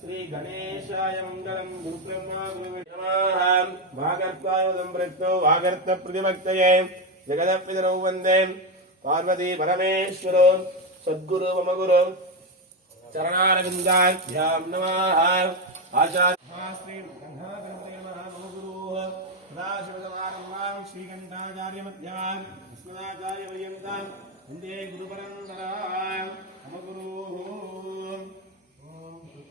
శ్రీ గణేశాయ మంగళం గురుబ్రహ్మా గురువాగర్తాయుధంతో వాగర్త ప్రతిభక్తయే జగదపితరౌ వందే పార్వతీ పరమేశ్వరో సద్గురు మమగురు చరణారవిందాభ్యాం నమః ఆచార్య శ్రీకంఠాచార్య మధ్యాన్ విశ్వదాచార్య పర్యంతం వందే గురు పరంపరా మమ గురు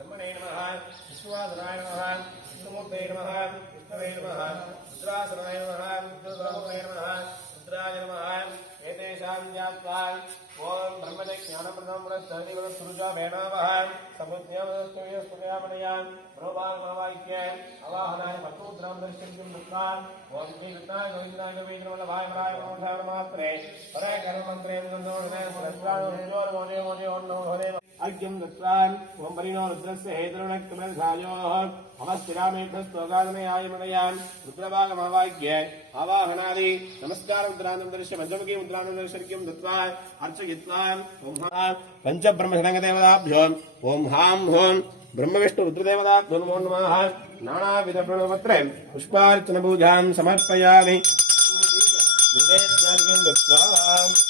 ब्रह्मणे नमः विश्वासनाय नमः विष्णुमूर्तये नमः विष्णवे नमः रुद्रासनाय नमः रुद्रदामोदय नमः रुद्राय नमः एतेषां ज्ञात्वा ॐ ब्रह्मणे ज्ञानप्रदं पुरस्तानि वदस्तुजा भेणावः समुद्यामदस्तुयामनया प्रोभागमवाक्य अवाहनाय भक्तोद्रां दर्शन्तं मुक्त्वा ॐ श्रीकृताय गोविन्दाय गोविन्दवल्लभाय मराय मनोधारमात्रे पराकर्मन्त्रे नन्दो हृदय पुरस्कारो हृदयो नमो नमो नमो नमो अज्ञम गत्वान् ओम परिणो रुद्रस्य हेतरुणक्तमधायोः मम स्थिरामेघस्तोगागमे आयमनयान्। रुद्रभागमावाग्य आवाहनादि। नमस्कारमुद्रानं दर्श्य पञ्चमुखी मुद्रानं दर्शर्क्यं दत्त्वा अर्चयित्वान् ओं हा। पञ्चब्रह्मषडङ्गदेवताभ्यो ओं हाँ हों। ब्रह्मविष्णु रुद्रदेवताभ्यो नमो नमः। नानाविधप्रणवपत्रे पुष्पार्चनपूजां समर्पयामि। दत्त्वा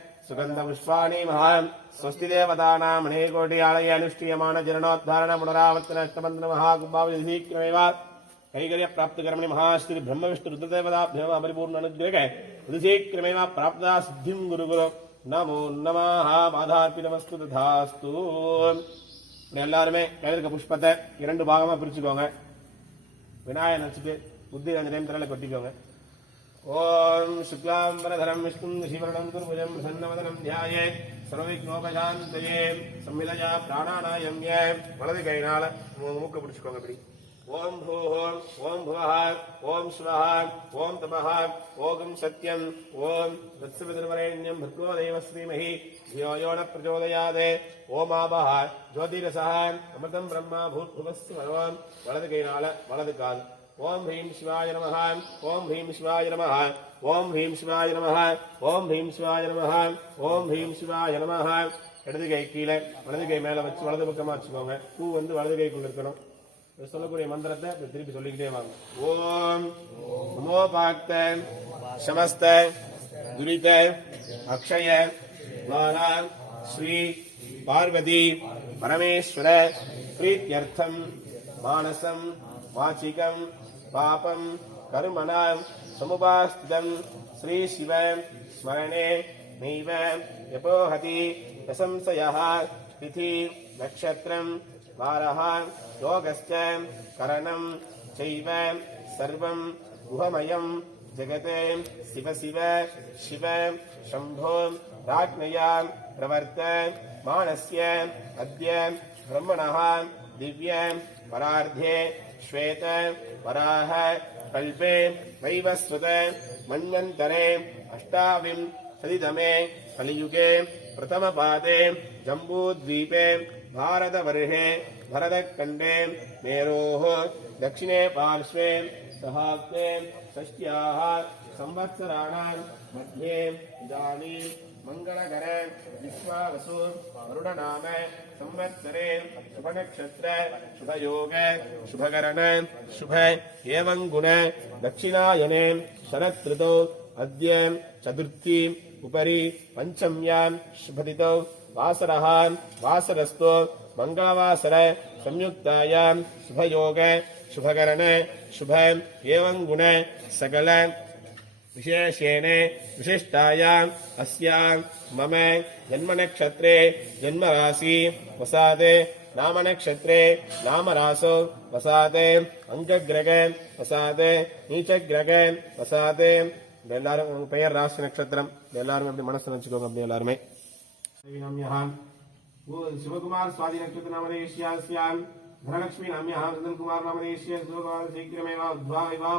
सुगन्धपुष्पाणि महान् स्वस्ति देवतानाम् अनेकोटि आलये अनुष्ठीयमान चरणोद्धारण पुनरावर्तन अष्टबन्धन महाकुम्भावधिशीघ्रमेव कैकर्य प्राप्त कर्मणि महाश्री ब्रह्म विष्णु रुद्रदेवताभ्यो परिपूर्ण अनुग्रह ऋषिक्रमेण प्राप्ता सिद्धिं गुरुकुल நமோ நமஹ மாதார்ப்பிதமஸ்து ததாஸ்து இப்படி எல்லாருமே கையில் இருக்க புஷ்பத்தை இரண்டு பாகமா பிரிச்சுக்கோங்க விநாயகர் நினச்சிட்டு புத்தி அந்த டைம் தரையில் கொட்டிக்கோங்க ஓம் சுக்லாம்பரதரம் விஷ்ணு சிவரணம் துர்புஜம் பிரசன்னவதனம் தியாயே சர்வவிக்னோபசாந்தயே சம்மிதயா பிராணாநாயம் ஏ வலது கையினால மூ- மூக்க பிடிச்சுக்கோங்க இப்படி ஓம் பூஹோம் ஓம் புவஹ ஓம் ஸ்வஹ ஓம் தபஹ ஓகம் சத்யம் ஓம் தத்சவிதுர்வரேண்யம் भर्गो देवश्रीमहि धियो यो न प्रचोदयादे ஓமாபஹ ஜோதிரசஹ அமிர்தம் பிரம்மா பூர்புவஸ்து பகவான் வலது கையினால வலது கால் ஓம் ஹ்ரீம் சிவாய நம ஓம் ஹ்ரீம் சிவாய நம ஓம் ஹ்ரீம் சிவாய நம ஓம் ஹ்ரீம் சிவாய நம ஓம் ஹ்ரீம் சிவாய நம இடது கை கீழே வலது கை மேல வச்சு வலது பக்கமா வச்சுக்கோங்க பூ வந்து வலது கைக்குள்ள இருக்கணும். சொல்லக்கூடிய மந்திரத்தை திருப்பி சொல்லிக்கிட்டே வாங்க. ஓம் நமோபாக்த சமஸ்த துரித அக்ஷய வாரா ஸ்ரீ பார்வதி பரமேஸ்வர பிரீத்தியர்த்தம் மானசம் வாச்சிகம் पापं कर्मणां श्री श्रीशिव स्मरणे नैव व्यपोहति प्रशंसय तिथि नक्षत्र वारः योगश्च करणं चैव सर्वं जगते शिव शिव शिव शम्भो राज्ञया प्रवर्त माणस्य अद्य ब्रह्मणः दिव्य परार्ध्ये श्वेत वराह, कल्पे वैवस्वत मन्वन्तरे अष्टाविं सदितमे कलियुगे, प्रथमपादे, जम्बूद्वीपे भारतवर्षे भरतखण्डे, मेरोः, दक्षिणे पार्श्वे सहाक्ते षष्ट्याः, संवत्सराणां मध्ये इदानीं मङ्गलकर विश्वावसु वरुणनाम संवत्सरे शुभनक्षत्र शुभयोग शुभकरण शुभ एवं गुण दक्षिणायने शरत् ऋतौ अद्य चतुर्थी उपरि पञ्चम्यां शुभतिथौ वासरः वासरस्तु मङ्गलवासर संयुक्तायां शुभयोग शुभकरण शुभ एवं गुण सकल विशेषेण विशिष्टायाम् अस्यां मम जन्मनक्षत्रे जन्मराशि वसाते नामनक्षत्रे नामरासो वसाते अङ्गग्रग वसाते நீச்சக்கிரக வசாதே இந்த எல்லாரும் உங்க பெயர் ராசி நட்சத்திரம் இந்த எல்லாரும் அப்படி மனசு நினைச்சுக்கோங்க அப்படி எல்லாருமே சிவகுமார் சுவாதி நட்சத்திர நாமதேஷ்யாஸ்யாம் धनलक्ष्मी नाम्याः रतन कुमार नामदेश्य शिवकुमार शीघ्रमेव उद्वा विवाह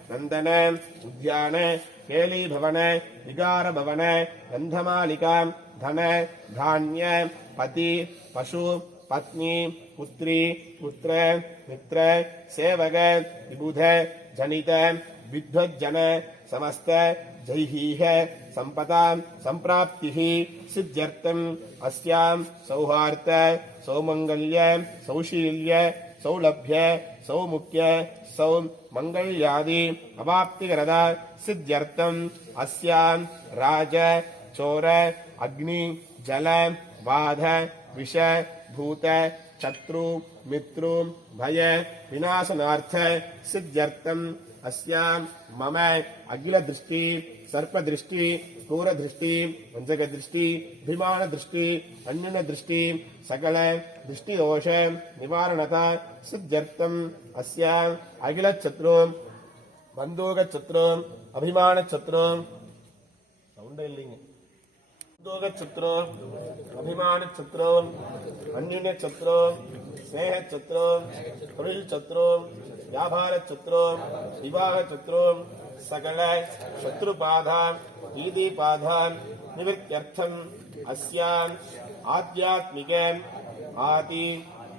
नन्दन, उद्यान, केलीभवन, विगारभवन, गन्धमालिका, धन, धान्य, पति, पशु, पत्नी, पुत्री, पुत्र, मित्र, सेवक, विबुध, जनित, विद्वज्जन, समस्त, जैहीह, सम्पदां, सम्प्राप्तिः सिद्ध्यर्थम् अस्यां, सौहार्द, सौमङ्गल्य, सौशील्य, सौलभ्य, सौमुख्य सौ मङ्गल्यादि अवाप्तिकरदा सिद्ध्यर्थम् अस्यां राज चोर अग्नि जल बाध विष भूत शत्रु मित्रु भय विनाशनार्थ सिद्ध्यर्थम् अस्यां मम अखिलदृष्टि सर्पदृष्टि क्रूरदृष्टि वञ्चकदृष्टि अभिमानदृष्टि अन्यनदृष्टि सकल दृष्टिदोष निवारणता सिद्ध्यर्थम् अस्याम् अखिलशत्रु बन्दूकशत्रु अभिमानशत्रु சவுண்டே இல்லைங்க உத்தியோகச்சத்ரு அபிமானச்சத்ரு அந்யுன்யச்சத்ரு ஸ்நேகச்சத்ரு தொழில் சத்ரு வியாபாரச்சத்ரு விவாகச்சத்ரு சகல சத்ருபாதா ஈதிபாதா நிவர்த்தியர்த்தம் அஸ்யாம் ஆத்தியாத்மிக ஆதி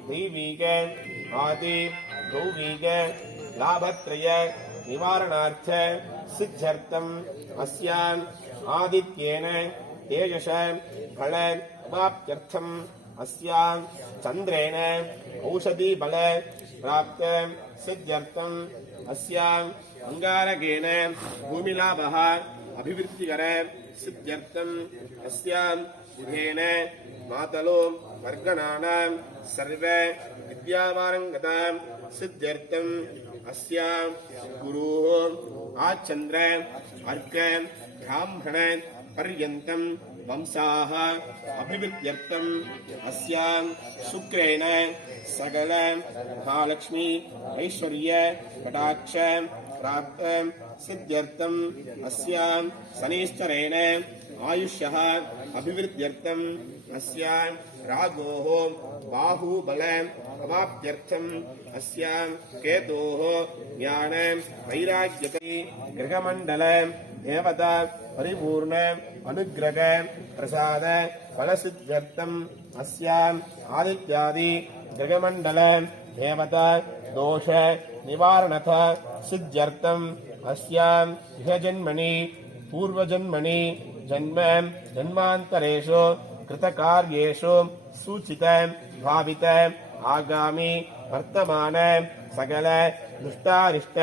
தெய்வீக आदि लौकिक लाभत्रय निवारणार्थ सिद्धर्थम अस्यान् आदित्येन तेजस फल प्राप्त्यर्थम् अस्यां चन्द्रेण औषधिबल प्राप्त सिद्ध्यर्थम् अस्याम् अङ्गारकेण भूमिलाभः अभिवृद्धिकर सिद्ध्यर्थम् अस्यां बुधेन मातलो वर्गणानाम् सर्व विद्यावारङ्गता सिद्ध्यर्थम् अस्यां गुरोः आचन्द्र अर्क ब्राह्मण पर्यन्तम् वंशाः अभिवृद्ध्यर्थम् अस्यां शुक्रेण सकल महालक्ष्मी ऐश्वर्य कटाक्ष प्राप्त सिद्ध्यर्थम् अस्यां शनिश्चरेण आयुष्यः अभिवृद्ध्यर्थम् अस्यां रागोः बाहुबल अवाप्त्यर्थम् अस्यां ज्ञान वैराग्यते गृहमण्डल देवता परिपूर्ण अनुग्रह प्रसाद फलसिद्ध्यर्थम् अस्याम् आदित्यादि गृहमण्डल देवता दोष निवारणथ सिद्ध्यर्थम् अस्याम् इह जन्मनि पूर्वजन्मनि जन्म जन्मान्तरेषु கிருதகாரியேஷு சூச்சித பாவித ஆகாமி வர்த்தமான சகல துஷ்டாரிஷ்ட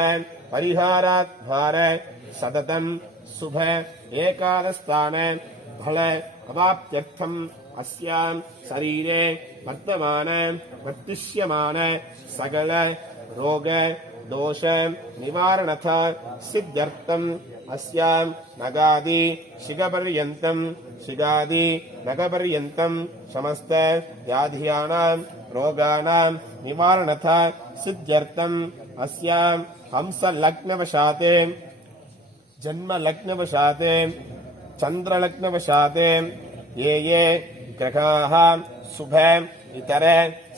பரிஹாராத்வார சததம் சுப ஏகாதஸ்தான பல அவாப்தியர்த்தம் அஸ்யாம் சரீரே வர்த்தமான வர்த்திஷ்யமான சகல ரோக தோஷ நிவாரணத சித்தியர்த்தம் अस्यां नगादि शिखपर्यन्तम् शिगादि नगपर्यन्तम् समस्त व्याधियानां रोगाणां निवारणथ सिद्ध्यर्थम् अस्यां हंसलग्नवशाते जन्मलग्नवशाते चन्द्रलग्नवशाते ये ये ग्रहाः शुभ इतर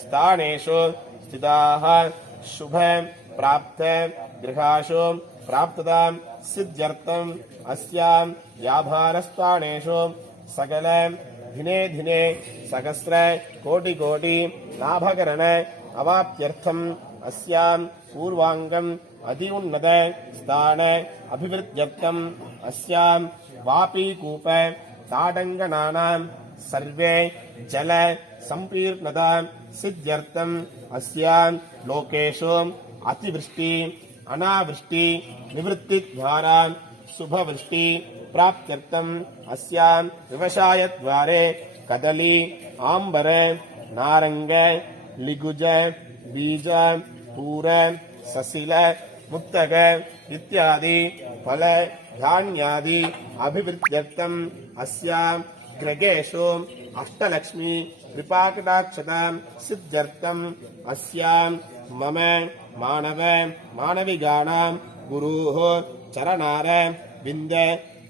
स्थानेषु स्थिताः शुभ प्राप्त गृहासु प्राप्ततां सिद्ध्यर्थम् अस्यां व्यापारस्थानेषु सकल दिने दिने सहस्र कोटि कोटि लाभकरण अवाप्त्यर्थम् अस्यां पूर्वाङ्गम् अति उन्नत स्थान अभिवृद्ध्यर्थम् अस्यां वापीकूप ताडङ्गनानां सर्वे जल सम्पीर्णता सिद्ध्यर्थम् अस्यां लोकेषु अतिवृष्टि अनावृष्टि निवृत्तिद्वारा शुभवृष्टि प्राप्त्यर्थम् अस्यां व्यवसायद्वारे कदली आम्बर नारङ्ग लिगुज बीज पूर ससिल मुक्तक इत्यादि फल धान्यादि अभिवृद्ध्यर्थम् अस्यां ग्रहेषु अष्टलक्ष्मी कृपाकटाक्षतां सिद्ध्यर्थम् अस्यां मम मानव मानविगाणां गुरुः चरणार विन्द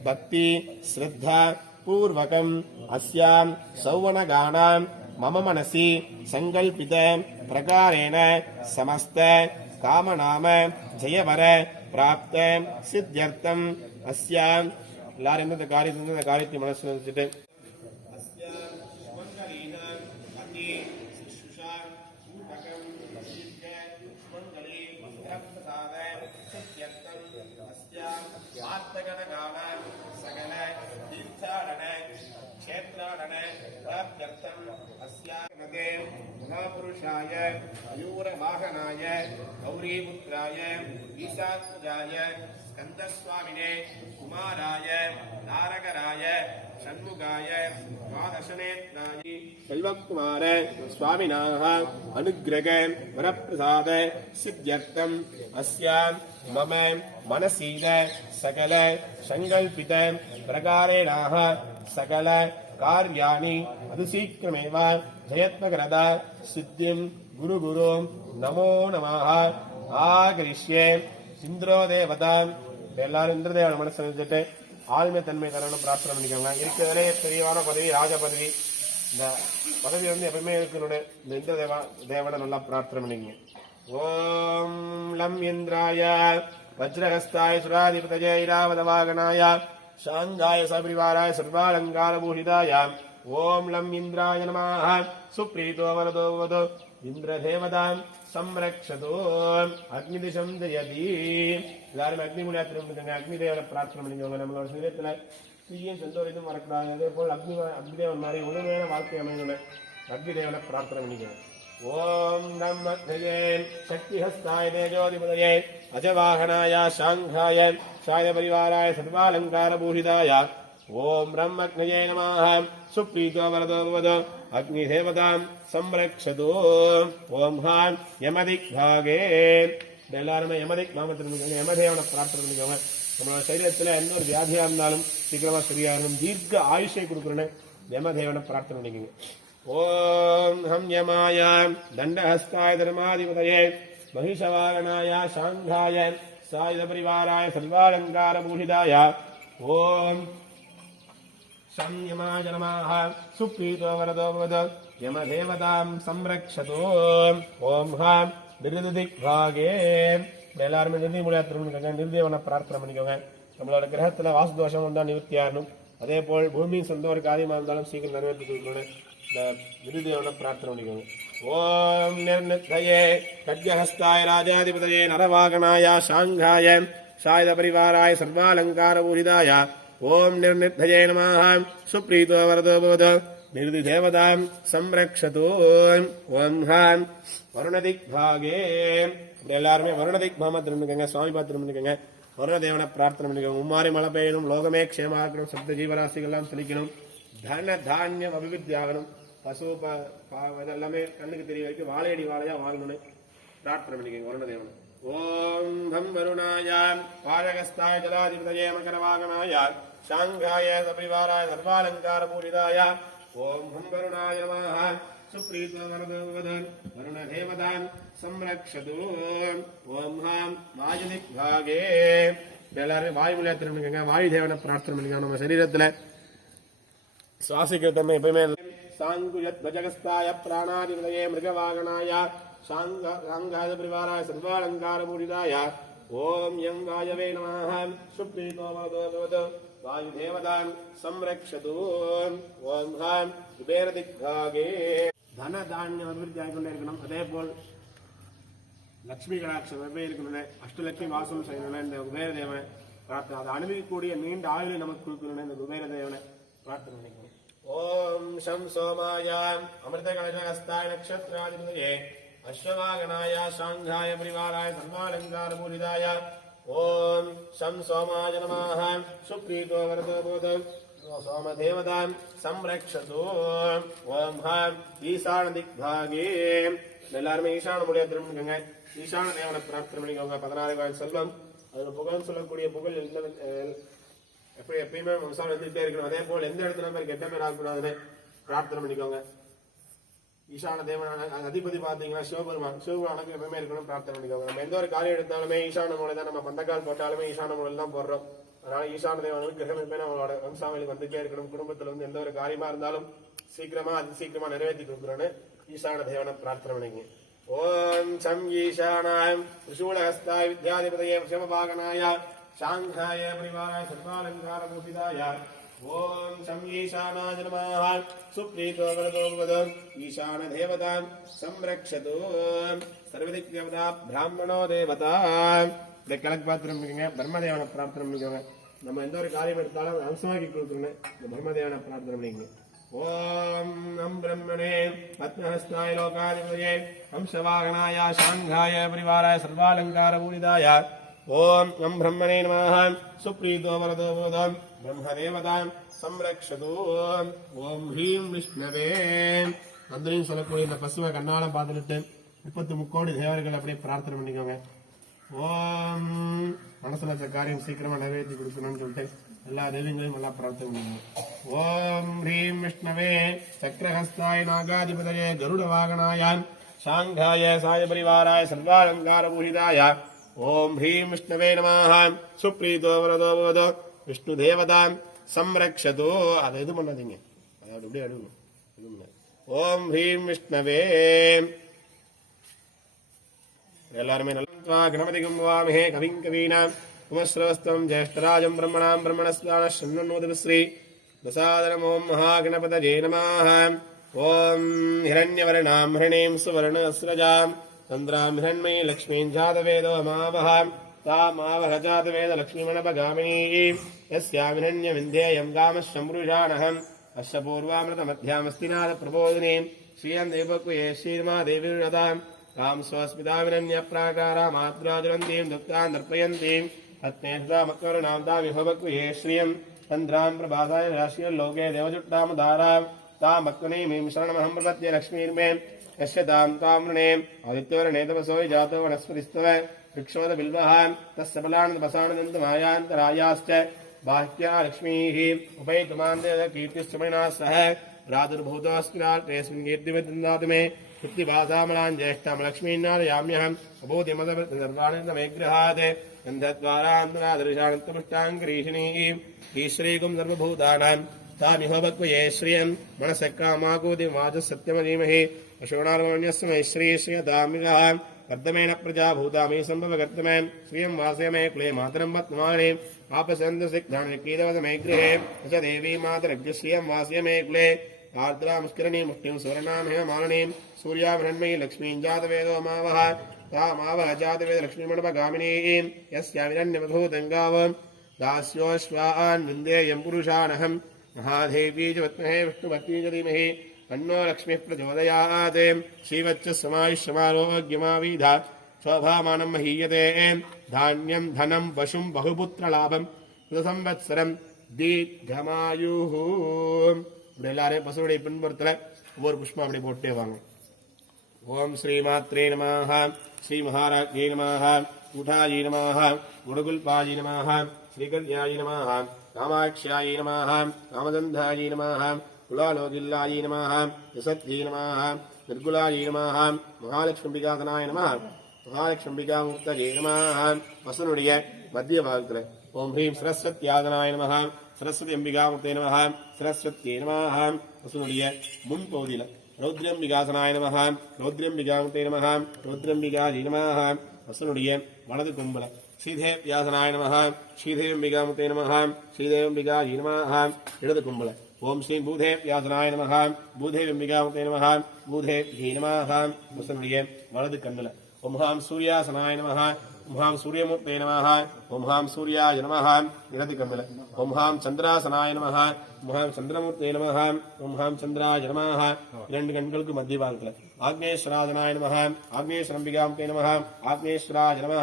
भक्ति श्रद्धा पूर्वकम् अस्यां सौवनगाणां मम मनसि सङ्कल्पित प्रकारेण समस्त कामनाम जयवर प्राप्त सिद्ध्यर्थम् अस्यां எல்லாரும் எந்தெந்த காரியத்தை எந்தெந்த காரியத்தை மனசுல வச்சுட்டு अस्यानते महापुरुषाय, मयूरवाहनाय, गौरीपुत्राय ईशात्मजाय स्कन्दस्वामिने, कुमाराय तारकराय षण्मुगाय द्वादशनेत्राय செல்வக்குமார சுவாமினாக அனுகிரக வரப்பிரசாத சித்தியர்த்தம் அஸ்யாம் மம மனசீத சகல சங்கல்பித பிரகாரேணாக சகல कार्याणि அதிசீக்கிரமேவ ஜயத்மகரத சித்திம் குரு குரு நமோ நமः ஆகரிஷ்யே இந்திரோ தேவதாம் எல்லாரும் இந்திரதேவன மனசு நினைச்சிட்டு ஆழ்மை தன்மை தரணும் பிரார்த்தனை பண்ணிக்கோங்க இருக்கிறதுலே பெரியவான பதவி ராஜ பதவி இந்த பதவி வந்து எப்பவுமே இருக்கணும் இந்த இந்திர தேவா தேவனை நல்லா பிரார்த்தனை பண்ணிக்கங்க ஓம் லம் இந்திராய வஜ்ரஹஸ்தாய சுராதிபதஜே இராவதவாகனாய शाङ्गाय सपरिवाराय सर्वालङ्कारभूषिताय ॐ लम् इन्द्राय नमः सुप्रीतो वरदो वद इन्द्रदेवतां संरक्षतो அக்னிதிசம் ஜெயதி எல்லாரும் அக்னி முனியாத்திரம் பண்ணுங்க அக்னி தேவனை பிரார்த்தனை பண்ணிக்கோங்க நம்மளோட சரீரத்துல தீயும் செந்தோரிதும் வரக்கூடாது அதே போல் அக்னி அக்னிதேவன் மாதிரி உண்மையான வாழ்க்கை அமையணும் அக்னி தேவனை பிரார்த்தனை பண்ணிக்கோங்க ஓம் நம் அக்னயே சக்திஹஸ்தாய தேஜோதிபதயே அஜவாகனாய சாங்காய சாய பரிவாராய சர்வாலங்காரபூஷிதாய ஓம் பிரம்மக்னயே நமः சுப்ரீதோ வரதோ பவதோ அக்னிதேவதாம் சம்ரக்ஷதோ ஓம் ஹான் யமதிக்பாகே எல்லாருமே யமதிக் நாமத்தில் யமதேவனை பிரார்த்தனை பண்ணிக்கோங்க நம்மளோட சரீரத்தில் எந்த ஒரு வியாதியாக இருந்தாலும் சீக்கிரமாக சரியாகணும் தீர்க்க ஆயுஷை கொடுக்குறேன்னு யமதேவனை பிரார்த்தனை பண்ணிக்கோங்க ஓம் ஹம் யமாய தண்டஹஸ்தாய தர்மாதிபதயே महिषवागणाय शाङ्घाय सायुधपरिवाराय सर्वालङ्कारभूषिताय ॐ संयमाय नमः सुप्रीतो वरदो वद यमदेवतां संरक्षतो ஓம் ஹாம் நிருதிக்பாகே எல்லாருமே நிறுதி முடியாத்திருக்கோங்க நிருதியவனை பிரார்த்தனை பண்ணிக்கோங்க நம்மளோட கிரகத்துல வாசு தோஷம் வந்தா நிவர்த்தி ஆகணும் அதே போல் பூமியின் சொந்த ஒரு காரியமா இருந்தாலும் சீக்கிரம் நிறைவேற்றி கொடுக்கணும் இந்த நிருதியவனை பிரார்த்தனை பண்ணிக்கோங்க. ஓம் நிர்ணயே கட்யஹஸ்தாய ராஜாதிபதயே நரவாகனாய சாங்காய சாயுத பரிவாராய சர்வாலங்கார சர்வாலங்காரபூரிதாய ஓம் நிர்ணயே நமः சுப்ரீதோ வரதோ பவதோ நிருதி தேவதாம் சம்ரக்ஷதோ ஓம் ஹாம். வருணதிக்பாகே. இப்படி எல்லாருமே வருணதிக் பாமத்திரம் பண்ணிக்கோங்க சுவாமி பாத்திரம் பண்ணிக்கோங்க வருணதேவனை பிரார்த்தனை பண்ணிக்கோங்க. உம்மாரி மழை பெய்யணும் லோகமே க்ஷேமா இருக்கணும் சப்த ஜீவராசிகள்லாம் தெளிக்கணும். தன தானியம் அபிவிருத்தி ஆகணும் பசு ப பா- இதெல்லாமே கண்ணுக்கு தெரிய வரைக்கும் வாழையடி வாழையா வாங்கணும்னு பிரார்த்தனை பண்ணிக்கோங்க வருணதேவன் ஓம் தம் வருணாயாம் பாழகஸ்தாய ஜலாதிபதயே மகரவாகனாயார் சாங்காய சபரிவாராய சர்வாலங்கார பூரிதாய ஓம் ஹம் வருணாய நமः சுப்ரீதோ வரதோவதன் வருணதேவதான் சம்ரக்ஷது. ஓம் ஹாம். வாயுதிக்பாகே எல்லாரும் வாயு திரும்பிக்கங்க. வாயு தேவனை பிரார்த்தனை பண்ணிக்கோங்க. நம்ம சரீரத்துல. சுவாசிக்கிற தன்மை எப்பயுமே சாங்குயத் பஜகஸ்தாய பிராணாதிபதயே மிருகவாகனாய சாங்க சாங்காய பரிவாராய சர்வாலங்கார பூரிதாய ஓம் யம் வாயவே நமः சுப்ரீதோ வரதோ பவதோ वायुदेवतां संरक्षतु ஓம் ஹாம் குபேரதிக்காகே தனதானியம் அபிவிருத்தியாக கொண்டே இருக்கணும் அதே போல் லட்சுமி கடாட்சம் வெவ்வேறு இருக்கணும் அஷ்டலட்சுமி வாசம் செய்யணும் இந்த குபேர தேவனை பிரார்த்தனை அதை அனுபவிக்கக்கூடிய நீண்ட ஆயுளை நமக்கு கொடுக்கணும் இந்த குபேர தேவனை பிரார்த்தனை பண்ணிக்கணும் ஓம் ஷம் சோமாய அமிர்த கணகஸ்தாய நட்சத்திராதிபதியே அஸ்வவாகனாய சாங்காய பரிவாராய சர்வாலங்கார பூரிதாய. ஓம் ஷம் சோமாய நமாக சுப்ரீதோ வரதோ போதம் சோம தேவதாம் சம்ரக்ஷதோ. ஓம் ஹாம். ஈசான திக்பாகே எல்லாருமே ஈசான முடிய திரும்பிக்கோங்க ஈசான தேவனை பிரார்த்தனை பண்ணிக்கோங்க. பதினாறு கால் செல்வம். அதுல புகழ் சொல்லக்கூடிய புகழ் எந்த அஹ், எப்படி எப்பயுமே வம்சாவளி வந்துகிட்டே இருக்கணும். அதே போல் எந்த இடத்துல பேர் கெட்ட பேர் ஆகக்கூடாதுன்னு பிரார்த்தனை பண்ணிக்கோங்க. ஈசான தேவனான அதிபதி பார்த்தீங்கன்னா சிவபெருமான். சிவபெருமானுக்கு எப்பவுமே இருக்கணும் பிரார்த்தனை பண்ணிக்கோங்க. நம்ம எந்த ஒரு காரியம் எடுத்தாலுமே ஈசான மூலை தான் நம்ம பந்தக்கால் போட்டாலுமே ஈசான மூலையில் தான் போடுறோம். அதனால ஈசான தேவனுக்கு கிரகமே நம்மளோட வம்சாவளி வந்துட்டே இருக்கணும். குடும்பத்தில் வந்து எந்த ஒரு காரியமா இருந்தாலும் சீக்கிரமா அது சீக்கிரமா நிறைவேற்றி கொடுக்குறோன்னு ஈசான தேவனை பிரார்த்தனை பண்ணிங்க ஓம் சம் ஈசானாயம் திரிசூலஹஸ்தாய வித்யாதிபதயே விஷமபாகனாய சாங்காய பரிவார சர்வாலங்கார பூஷிதாய ஓம் சம் ஈசானாய நமः சுப்ரீதோ வரதோ வதம் ஈசான தேவதாம் சம்ரக்ஷது. சர்வதிக்யவதா பிராமணோ தேவதா. இந்த கிழக்கு பாத்திரம் இருக்குங்க பிரம்மதேவனை பிரார்த்தனை பண்ணிக்கோங்க நம்ம எந்த ஒரு காரியம் எடுத்தாலும் அம்சமாக்கி கொடுத்துருங்க. இந்த பிரம்மதேவனை பிரார்த்தனை பண்ணிக்கோங்க. ஓம் நம் பிரம்மணே பத்மஹஸ்தாய லோகாதிபதியே. ஹம்சவாகனாய சாங்காய பரிவாராய சர்வாலங்கார பூரிதாய ஓம் நம் பிரம்மணே நமः சுப்ரீதோ வரதோ போதம். பிரம்மதேவதாம். சம்ரக்ஷதோ. ஓம் ஹ்ரீம் விஷ்ணவே. நந்திரின்னு சொல்லக்கூடிய இந்த பசுவை கண்ணாலம் பார்த்துட்டு முப்பத்தி முக்கோடி தேவர்கள் அப்படியே பிரார்த்தனை பண்ணிக்கோங்க. ஓம். மனசுல இருக்க காரியம் சீக்கிரமா நிறைவேற்றி கொடுக்கணும்னு சொல்லிட்டு எல்லா தெய்வங்களையும் நல்லா பிரார்த்தனை பண்ணுங்க ஓம் ஹ்ரீம் விஷ்ணவே. சக்கரஹஸ்தாய நாகாதிபதயே கருட வாகனாயான் சாங்காய சாய பரிவாராய சர்வாலங்கார பூஷிதாய ഓം ഭീം വിഷ്ണവേ നമാഹ സുപ്രീതോ വരതോ ഭവതോ. വിഷ്ണു ദേവതാം. സംരക്ഷതോ. അത് ഇത് പണ്ണതിങ്ങ അതോട് ഇവിടെ ഓം ഭീം വിഷ്ണവേ. എല്ലാവരുമേ നല്ല ഗണപതികം വാമഹേ കവിം കവീനാം. ഉമശ്രവസ്തം ജ്യേഷ്ഠരാജം ബ്രഹ്മണാം ബ്രഹ്മണസ്ഥാന ശ്രീ പ്രസാദനം ഓം മഹാഗണപതജേ നമാഹ ഓം ഹിരണ്യവർണാം ഹൃണീം സുവർണ तन्द्रां हिरण्मयी लक्ष्मीं जातवेदो मावह तामावह जातवेदलक्ष्मीमणपगामिनी यस्यामिरण्यविन्ध्येयं गामः शम्रुषाणहम् अस्य पूर्वामृतमध्यामस्तिनाथप्रबोधिनीं श्रियं देवकुये श्रीर्मादेवीर्णतां तां स्वस्मिताविरण्यप्राकारामाद्राजुरन्तीं दुःखां नर्पयन्तीं रत्नेश्वरामकरुणां तामिभवकुये श्रियं तन्द्रां प्रभासाय राशिर्लोके देवजुट्टामधारां तामक्वनीमीं शरणमहं प्रपद्ये लक्ष्मीर्मे यश्यताम् त्वामृणे आदित्यवर्णे तपसो हि जातो वनस्पतिस्तव वृक्षोदबिल्वः तस्य बलानन्दपसानन्दमायान्तरायाश्च बाह्या लक्ष्मीः उपैतुमान्दकीर्तिश्चमणिना सह प्रादुर्भूतोऽस्मिनाल्पेऽस्मिन् कीर्तिविदन्दातु मे कृत्तिभासामलान् ज्येष्ठामलक्ष्मीन्नादयाम्यहम् अबोधिमदर्वाणिन्दमेग्रहात् गन्धद्वारान्तरादृशानन्तमुष्टाङ्गरीषिणीः ईश्रीगुम् सर्वभूतानाम् तामिहोपक्वये श्रियम् मनसः कामाकूदिमाजः सत्यमधीमहि अशोणार्वण्यस्मै श्री श्रियदामिकः वर्धमेन प्रजा भूतामि सम्भवकर्तमे श्रियं वासय मे कुले मातरं पत्मानि आपसन्दसिग्धानकीदवदमे गृहे स देवी मातरज्ञ श्रियं वासय मे कुले आर्द्रामुष्करणी मुष्टिं सुवर्णामेव मालिनीं सूर्यामृण्मयी लक्ष्मीं जातवेदो मावः तामावः जातवेद लक्ष्मीमण्डपगामिनीं यस्याविरण्यवधूतङ्गावम् दास्योश्वान् विन्देयं पुरुषानहम् महादेवी च पत्महे विष्णुपत्नी च धीमहि अन्नो लक्ष्मीः प्रचोदयात् श्रीवत्सः समायुष्यमारोग्यमाविध शोभामानम् महीयते धान्यम् धनम् पशुम् बहुपुत्रलाभम् संवत्सரம் தீர்க்கமாயுஹூ இப்படி எல்லாரையும் பசுவுடைய பின்புறத்தில் ஒவ்வொரு புஷ்பம் அப்படி போட்டே வாங்க ஓம் ஸ்ரீ மாத்ரே நமாக ஸ்ரீ மகாராஜ்யே நமாக குடாயி நமாக குடகுல்பாயி நமாக ஸ்ரீகல்யாயி நமாக காமாட்சியாயி நமாக காமதந்தாயி நமாக குலாலோகில்லாயி நமः யசத்யை நமः நிர்குலாயி நமः மகாலட்சுமிகாதனாய நமः மகாலட்சுமிகா முக்தஜே நமः வசனுடைய மத்திய பாகத்தில் ஓம் ஹ்ரீம் சரஸ்வத்யாதனாய நமः சரஸ்வதி அம்பிகா முக்தே நமः சரஸ்வத்யே நமः வசனுடைய முன்பகுதியில ரௌத்ரம்பிகாசனாய நமः ரௌத்ரம்பிகாமுத்தே நமः ரௌத்ரம்பிகாஜி நமः வசனுடைய வலது கொம்புல ஸ்ரீதேவ்யாசனாய நம ஸ்ரீதேவம்பிகாமுத்தே நம ஸ்ரீதேவம்பிகாஜி நம இடது கும்பல ஓம் ஸ்ரீ பூதே வியாசனாய நமகா பூதே நம நமகா பூதே ஹீ நம முசனுடைய வலது கண்ணுல. ஓம் ஹாம் சூர்யாசனாய நமகா ஓம் ஹாம் சூரியமூர்த்தே நமகா ஓம் ஹாம் சூர்யாய நம இடது கண்ணுல. ஓம் ஹாம் சந்திராசனாய நமகா ஓம் ஹாம் சந்திரமூர்த்தே நமகா ஓம் ஹாம் சந்திராய நம இரண்டு கண்களுக்கு மத்திய பாகத்துல. ஆக்னேஸ்வராஜனாய நமகா ஆக்னேஸ்வரம்பிகாமுத்தே நமகா ஆக்னேஸ்வராய நம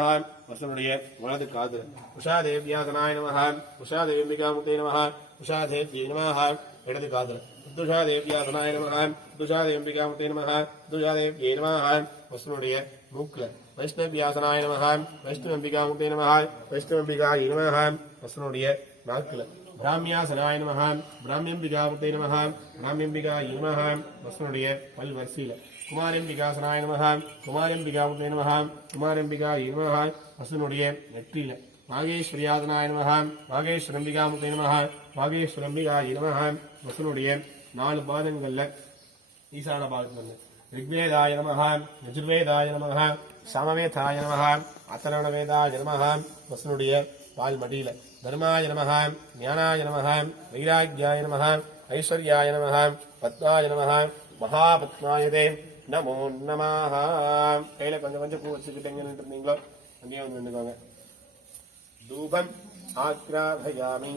வசனுடைய வலது காது உஷாதேவியாசனாய நமகா நம நமகா தேவிகாமுத்தே நம இடது காதல் துஷா தேவியாசனாய நம துஷா தேவிகாமுத்தே நம துஷா தேவியை நம வசனுடைய மூக்குல வைஷ்ணவியாசனாய நம வைஷ்ணவம்பிகாமுத்தே நம வைஷ்ணவம்பிகாயை நம வசனுடைய நாக்குல பிராமியாசனாய நமஹ பிராமியம்பிகா முத்தே நம பிராமியம்பிகா நம வசனுடைய பல் வரிசையில குமாரம்பிகாசனாய நமஹ குமாரம்பிகா முத்தே நம குமாரம்பிகா நம வசனுடைய நெற்றியில நாகேஸ்வரியாதனாய நம நாகேஸ்வரம்பிகாமுத்தே நம நாகேஸ்வரம்பிகாயை நம வசனுடைய நாலு பாதங்கள்ல ஈசான பாகத்துல ரிக்வேதாய நம யஜுர்வேதாய நம சாமவேதாய நம அத்தரண வேதாய நம வசனுடைய பால் மடியில. தர்மாய நம ஞானாய நம வைராக்கியாய நம ஐஸ்வர்யாய நம பத்மாய நம மகாபத்மாயதே நமோ நமாக கையில கொஞ்சம் கொஞ்சம் பூ வச்சுக்கிட்டு எங்க நின்று இருந்தீங்களோ அங்கேயே வந்து நின்றுக்கோங்க தூபம் ஆக்ராபயாமி